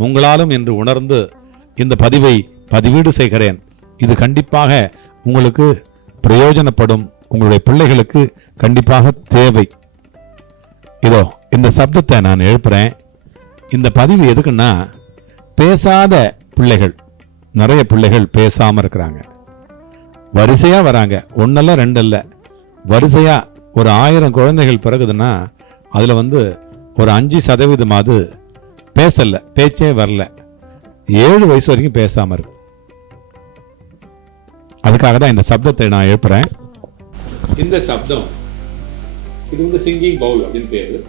உங்களாலும் என்று உணர்ந்து இந்த பதிவை பதிவீடு செய்கிறேன். இது கண்டிப்பாக உங்களுக்கு பிரயோஜனப்படும். உங்களுடைய பிள்ளைகளுக்கு கண்டிப்பாக தேவை. இதோ இந்த சப்தத்தை நான் எழுப்புறேன். இந்த பதிவு எதுக்குன்னா பேசாத பிள்ளைகள். நிறைய பிள்ளைகள் பேசாமல் இருக்கிறாங்க. வரிசையாக வராங்க. ஒன்றல்ல ரெண்டல்ல. வரிசையாக ஒரு ஆயிரம் குழந்தைகள் பிறகுதுன்னா அதில் வந்து ஒரு அஞ்சு சதவீதமாவது பேசல பேச்சே வரல. ஏழு வயசு வரைக்கும் பேசாம இருக்கு அதுக்காக தான் இந்த சப்தத்தை நான் எழுப்புறேன். இந்த சப்தம் இது வந்து சிங்கிங் பவுல் அப்படின்னு பேரு.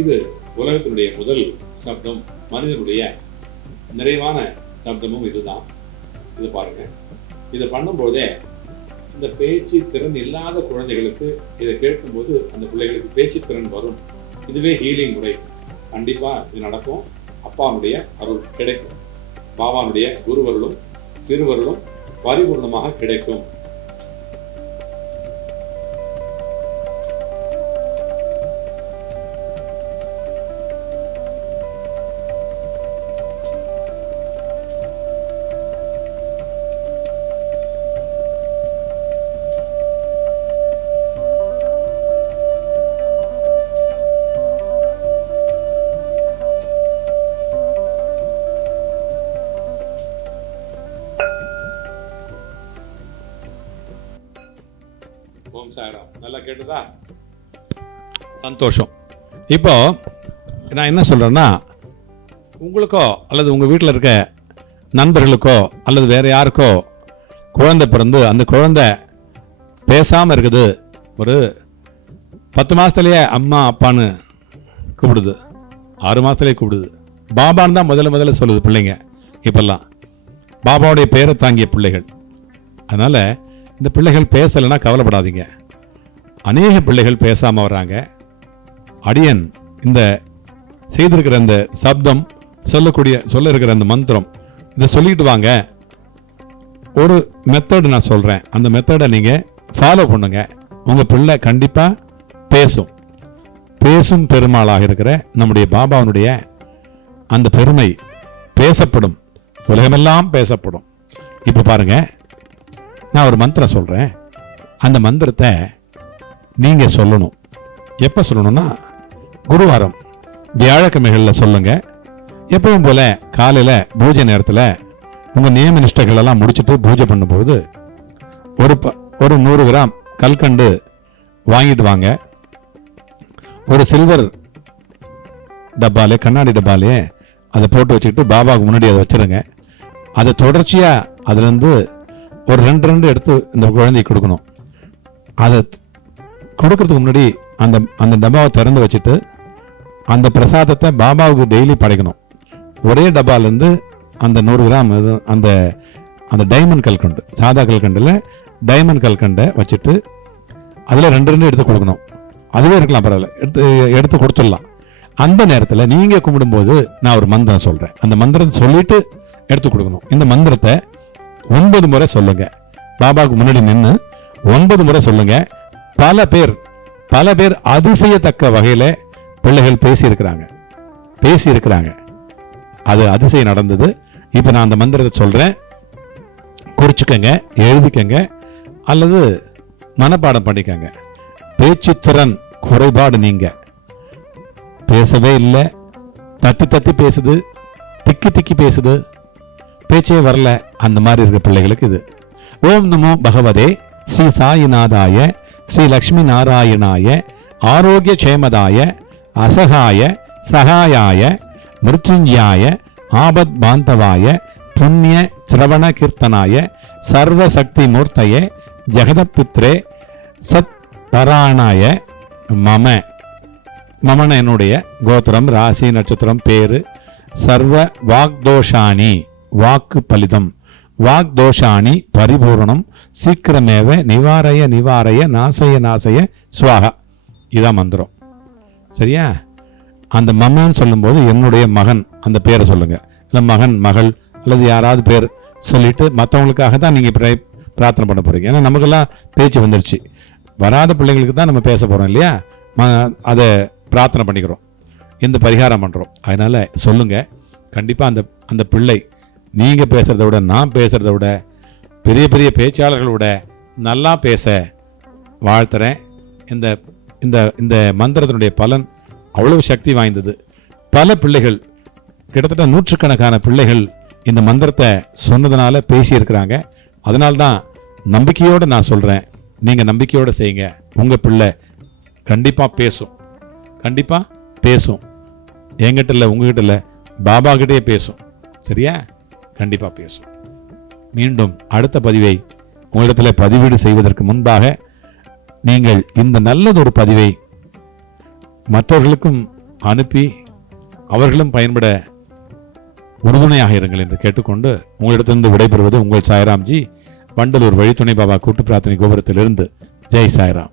இது உலகத்தினுடைய முதல் சப்தம் மனிதனுடைய நிறைவான சப்தமும் இதுதான். இது பாருங்க. இதை பண்ணும்போதே இந்த பேச்சு திறன் இல்லாத குழந்தைகளுக்கு இதை கேட்கும்போது அந்த பிள்ளைகளுக்கு பேச்சு திறன் வரும். இதுவே ஹீலிங் முறை. கண்டிப்பா இது நடக்கும். அப்பாவுடைய அருள் கிடைக்கும். பாபாவுடைய குருவருளும் திருவருளும் பரிபூர்ணமாக கிடைக்கும். ஓம் சாய்ராம். நல்லா கேட்டுதா? சந்தோஷம். இப்போ நான் என்ன சொல்றேன்னா உங்களுக்கோ அல்லது உங்க வீட்டில் இருக்க நண்பர்களுக்கோ அல்லது வேற யாருக்கோ குழந்தை பிறந்து அந்த குழந்தை பேசாமல் இருக்குது ஒரு பத்து மாசத்துலயே அம்மா அப்பான்னு கூப்பிடுது. ஆறு மாதத்துலேயே கூப்பிடுது. பாபான்னு தான் முதல்ல முதல்ல சொல்லுது பிள்ளைங்க இப்போல்லாம். பாபாவுடைய பேரை தாங்கிய பிள்ளைகள். அதனால இந்த பிள்ளைகள் பேசலைன்னா கவலைப்படாதீங்க. அநேக பிள்ளைகள் பேசாமல் வர்றாங்க. அடியன் இந்த செய்திருக்கிற அந்த சப்தம் சொல்லக்கூடிய சொல்ல இருக்கிற அந்த மந்திரம் இதை சொல்லிட்டு வாங்க. ஒரு மெத்தட் நான் சொல்கிறேன் அந்த மெத்தடை நீங்கள் ஃபாலோ பண்ணுங்க. உங்கள் பிள்ளை கண்டிப்பாக பேசும். பேசும் பெருமாளாக இருக்கிற நம்முடைய பாபாவுடைய அந்த பெருமை பேசப்படும். உலகமெல்லாம் பேசப்படும். இப்போ பாருங்கள் நான் ஒரு மந்திரம் சொல்கிறேன் அந்த மந்திரத்தை நீங்கள் சொல்லணும். எப்போ சொல்லணும்னா குருவாரம். வியாழக்கிழமைகளில் சொல்லுங்கள் எப்பவும் போல் காலையில் பூஜை நேரத்தில் உங்கள் நியம நிஷ்டைகள் எல்லாம் முடிச்சுட்டு பூஜை பண்ணும்போது ஒரு ப- ஒரு நூறு கிராம் கல்கண்டு வாங்கிட்டு வாங்க. ஒரு சில்வர் டப்பாலே கண்ணாடி டப்பாலே அதை போட்டு வச்சுக்கிட்டு பாபாவுக்கு முன்னாடி அதை வச்சிருங்க. அதை தொடர்ச்சியாக அதுலேருந்து ஒரு ரெண்டு ரெண்டு எடுத்து இந்த குழந்தைக்கு கொடுக்கணும். அதை கொடுக்கறதுக்கு முன்னாடி அந்த அந்த டப்பாவை திறந்து வச்சுட்டு அந்த பிரசாதத்தை பாபாவுக்கு டெய்லி படைக்கணும். ஒரே டப்பாலேருந்து அந்த நூறு கிராம் இது அந்த அந்த டைமண்ட் கல்கண்டு சாதா கல்கண்டில் டைமண்ட் கல்கண்டை வச்சுட்டு அதில் ரெண்டு ரெண்டு எடுத்து கொடுக்கணும். அதுவே இருக்கலாம் பரவாயில்ல. எடுத்து எடுத்து கொடுத்துடலாம். அந்த நேரத்தில் நீங்கள் கும்பிடும்போது நான் ஒரு மந்திரம் சொல்கிறேன் அந்த மந்திரத்தை சொல்லிட்டு எடுத்து கொடுக்கணும். இந்த மந்திரத்தை ஒன்பது முறை சொல்லுங்க. பாபாவுக்கு முன்னாடி நின்று ஒன்பது முறை சொல்லுங்க. பல பேர் பல பேர் அதிசயத்தக்க வகையில் பிள்ளைகள் பேசியிருக்கிறாங்க. பேசியிருக்கிறாங்க. அது அதிசயம் நடந்தது. இப்போ நான் அந்த மந்திரத்தை சொல்கிறேன் குறிச்சுக்கங்க எழுதிக்கங்க அல்லது மனப்பாடம் பண்ணிக்கங்க. பேச்சுத்திறன் குறைபாடு நீங்க. பேசவே இல்லை. தத்தி தத்தி பேசுது. திக்கி திக்கி பேசுது. பேச்சே வரல. அந்த மாதிரி இருக்க பிள்ளைகளுக்கு இது. ஓம் நமோ பகவதே ஸ்ரீ சாயிநாதாய ஸ்ரீ லக்ஷ்மி நாராயணாய ஆரோக்கிய சேமதாய அசகாய சகாயாய மிருத்யுஞ்சாய ஆபத் பாந்தவாய புண்ணிய சிரவண கீர்த்தனாய சர்வசக்தி மூர்த்தய ஜெகதபுத்ரே சத் பராணாய மம. மமன என்னுடைய கோத்திரம் ராசி நட்சத்திரம் பேரு சர்வ வாக்தோஷானி வாக்கு பலிதம் வாக்தோஷாணி பரிபூரணம் சீக்கிரமேவ நிவாரய நிவாரய நாசய நாசய சுவாகா இதான் மந்திரம். சரியா? அந்த மம்மன்னு சொல்லும்போது என்னுடைய மகன் அந்த பேரை சொல்லுங்கள் இல்லை மகன் மகள் அல்லது யாராவது பேர் சொல்லிட்டு மற்றவங்களுக்காக தான் நீங்கள் பிரார்த்தனை பண்ண போகிறீங்க ஏன்னா நமக்கெல்லாம் பேச்சு வந்துருச்சு. வராத பிள்ளைங்களுக்கு தான் நம்ம பேச போகிறோம் இல்லையா? ம- அதை பிரார்த்தனை பண்ணிக்கிறோம். இந்த பரிகாரம் பண்ணுறோம் அதனால் சொல்லுங்கள் கண்டிப்பாக அந்த அந்த பிள்ளை நீங்கள் பேசுகிறத விட நான் பேசுகிறத விட பெரிய பெரிய பேச்சாளர்களோட நல்லா பேச வாழ்த்துறேன். இந்த இந்த இந்த மந்திரத்தினுடைய பலன் அவ்வளவு சக்தி வாய்ந்தது. பல பிள்ளைகள் கிட்டத்தட்ட நூற்றுக்கணக்கான பிள்ளைகள் இந்த மந்திரத்தை சொன்னதுனால பேசியிருக்கிறாங்க. அதனால்தான் நம்பிக்கையோடு நான் சொல்கிறேன் நீங்கள் நம்பிக்கையோடு செய்யுங்க. உங்கள் பிள்ளை கண்டிப்பாக பேசும். கண்டிப்பாக பேசும். என்கிட்ட இல்லை உங்ககிட்ட இல்லை பாபா கிட்டே பேசும். சரியா? கண்டிப்பாக பேசும் மீண்டும் அடுத்த பதிவை உங்களிடத்தில் பதிவீடு செய்வதற்கு முன்பாக நீங்கள் இந்த நல்லதொரு பதிவை மற்றவர்களுக்கும் அனுப்பி அவர்களும் பயன்பட உறுதுணையாக இருங்கள் என்று கேட்டுக்கொண்டு உங்களிடத்திலிருந்து விடைபெறுவது உங்கள் சாய்ராம்ஜி வண்டலூர் வழித்துணை பாபா கூட்டு பிரார்த்தனை கோபுரத்திலிருந்து. ஜெய் சாய்ராம்.